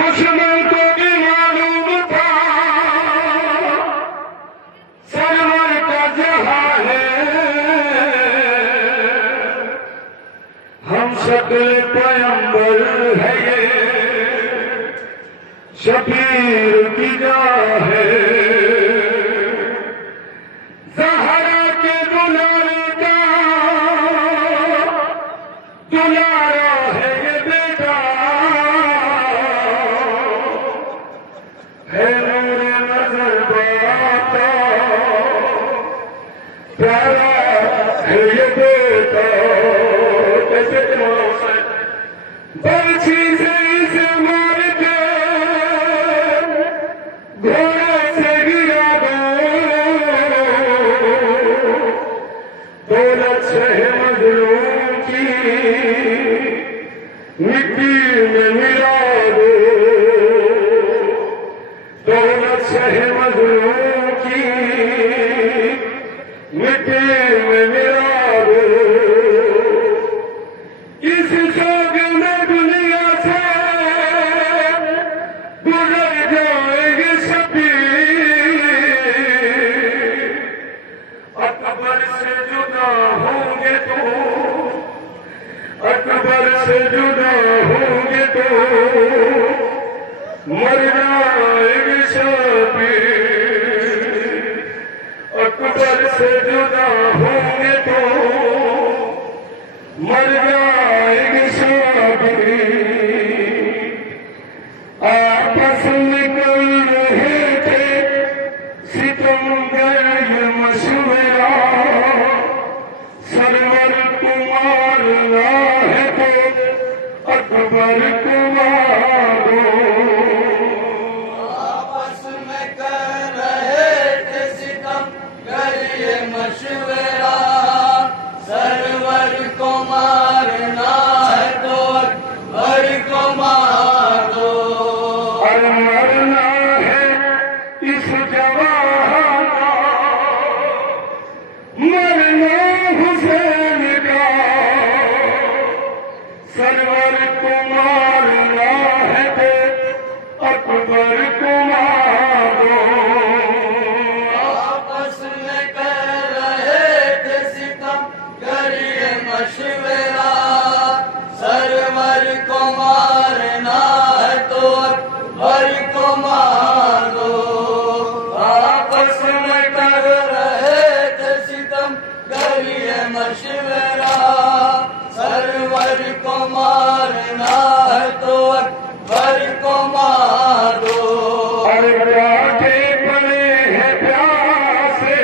दुश्मन को भी मालूम था सरवर का जहां है। हम शक्ल पैगंबर है ये शबीर की जान है। ज़हरा के दुलारे का दुलारा है ये बेटा है मेरे नजर बाता प्यारा है ये बेटा। कैसे बर्छी से इसे मार के घोड़े से गिरा दो दौलत से मजलूम की मिट्टी में मिला दो। दौलत से मजलूम की मिट्टी में मिला दो। इस शोक में दुनिया से गुजर जाएगी शबीर। अकबर से जुदा होंगे तो अकबर से जुदा होंगे तो मर जाएगी शबीर। अकबर से जुदा होंगे तो मर जाएगी शबीर। आपस में कर रहे थे सितमगर ये मशवरा सरवर को मारना है तो अकबर को मारो। आपस में कर रहे थे सितमगर ये मशवरा सरवर को मारना है तो अकबर को मार दो। और मरना है इस जवान का मरना हुसैन का सरवर को मारना है तो अकबर को मारो। आपस में कर रहे थे सितमगर ये मशवरा सरवर को मारना है तो अकबर को मार दो। आपस में कर रहे थे सितमगर ये मशवरा सरवर को मारना है तो अकबर को मार दो। और प्यासे पड़े हैं प्यासे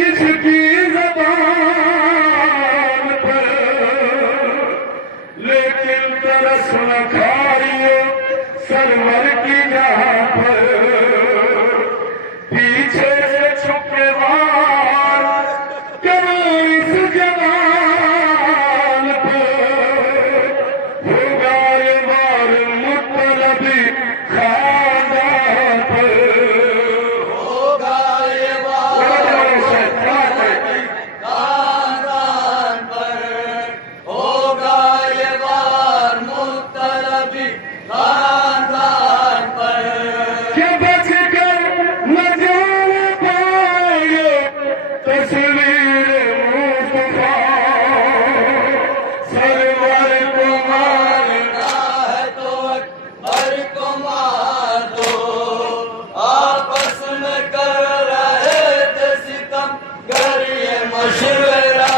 इसकी ज़बान पर लेकिन तरस न खाइए सरवर की जहां पर। पीछे से छुपे वार करो इस जवान पर होगा ये वार मुतलबी खानदान पर। होगा ये खानदान पर होगा ये वार मुतलबी खानदान पर। क्या बच कर न जान पाएंगे तस्वीर मुस्तफा सरवर को मारना है तो अकबर को मार दो। आपस में कर रहे थे सितमगर ये मशवरा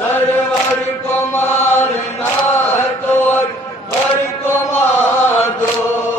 सरवर को मारना है तो अकबर को मार दो।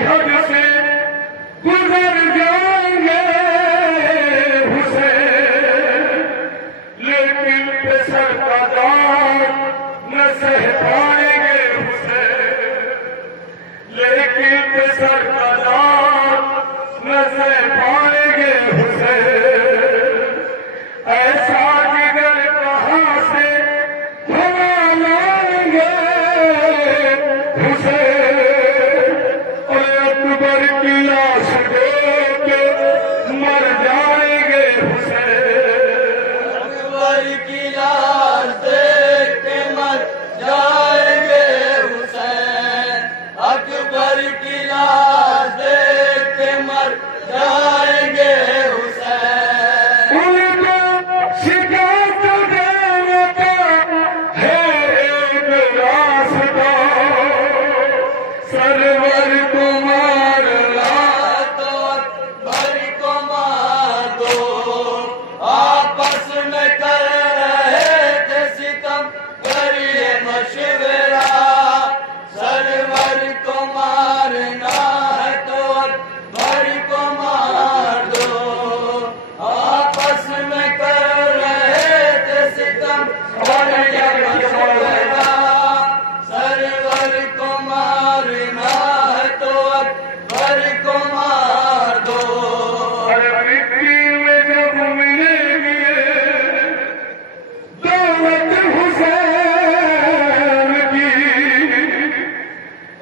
हद से गुजर जाएंगे हुसैन, लेकिन सर का दाग न सह पाएंगे हुसैन, लेकिन सर का दाग न सह पाएंगे हुसैन। ऐसा जिगर कहाँ से भरा लाएंगे हुसैन, और अकबर की लाश देके मर जाएंगे हुसैन। अकबर की लाश देख के मर जाएंगे हुसैन, अकबर की लाश देख के मर जाएंगे हुसैन। उनको शिकायत देने का है एक रास्ता, सरवर को मारना तो अकबर को मार दो, आपस में कर रहे थे सितम, करिए मशवरा, सरवर को मारना है तो अकबर को मार दो, आपस में कर रहे थे सितम, करिए मशवरा, सरवर को मारना है तो अकबर को मार दो। अरे मिट्टी में जब मिलेगी दौलत हुसैन की,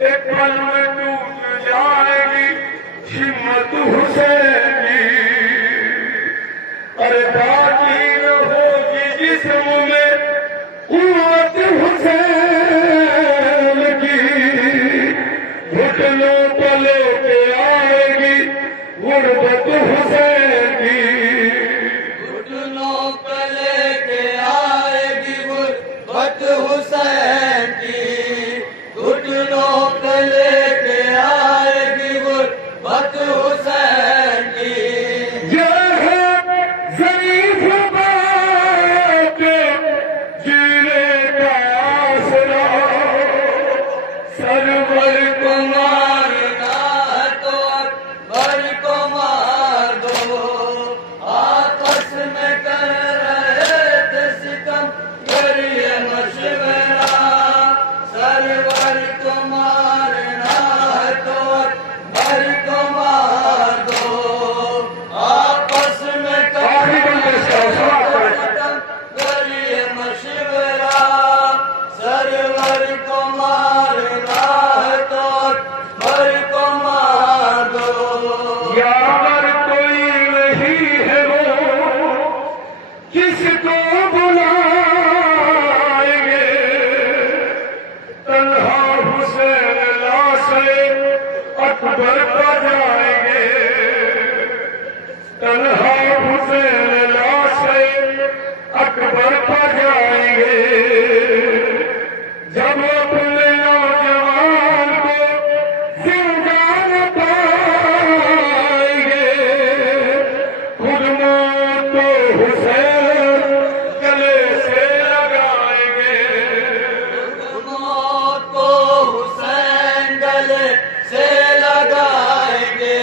एक पल में टूट जाएगी हिम्मत हुसैन की। अरे बाकी न होगी जिस्म में कुव्वत हुसैन की, घुटनों पर लेके आएगी गुर्बत हुसैन की। घुटनों पे लेके आएगी गुर्बत हुसैन की, घुटनों पे लेके आएगी गुर्बत हुसैन की। यह है ज़रीफ़ बात जीने का आसरा, सरवर को मारना है तो अकबर को मार दो, आपस में कर रहे थे सितम, करिए मशवरा, सरवर को मारना है तो अकबर को मार दो, आपस में कर रहे थे सितम, करिए मशवरा, सरवर को मारना है तो अकबर को मार दो। यार कोई नहीं है वो किसको बुलाएंगे, तन्हा हुसैन लाशे अकबर पर जाएंगे, तन्हा हुसैन लाशे अकबर पर जाएंगे। जब अपने नौजवान को जिंदा न पाएंगे, खुद मौत को हुसैन गले से लगाएंगे। मौत को हुसैन गले से लगाएंगे,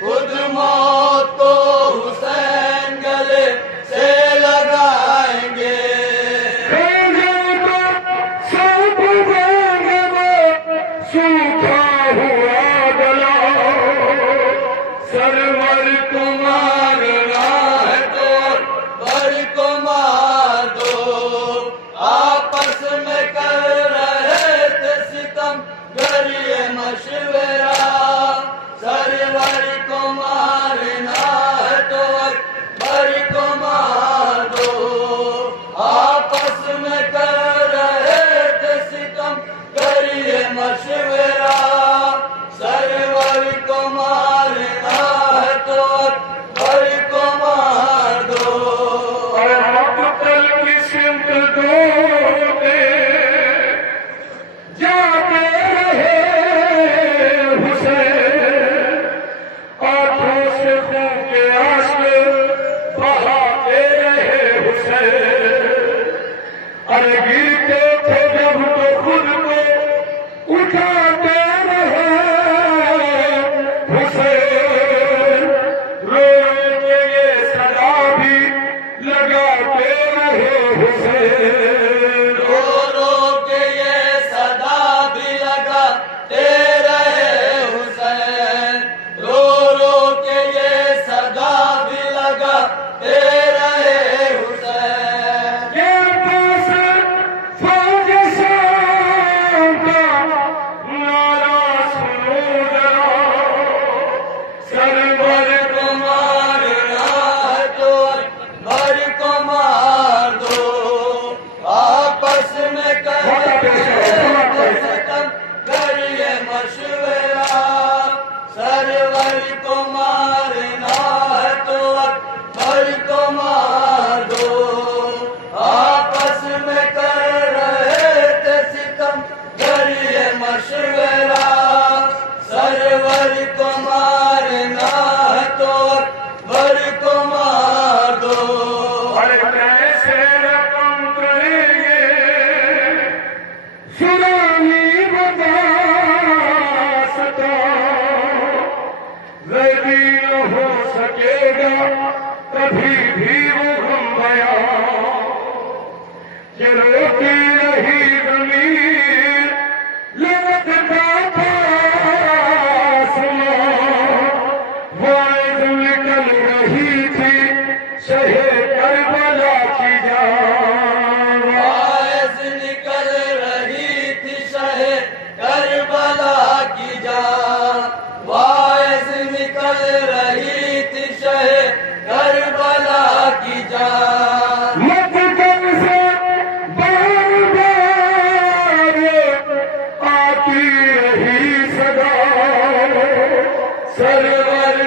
खुद मौत को हुसैन गले से लगाएंगे। सौंप देंगे वो सूखा हुआ गला, सरवर को मारना है तो अकबर को मार दो, आपस में कर रहे थे सितम, करिए मशवरा, वैदी न हो सकेगा कभी भी वो गम बयां कि रोती रही जमीन लपकता था आसमां वाइज निकल रही थी शहे करबला की जान वाइज निकल रही थी शहे करबला की जान वाइज निकल रही थी शहे करबला की जान मक्तब से बार-बार आती रही सदा सरवर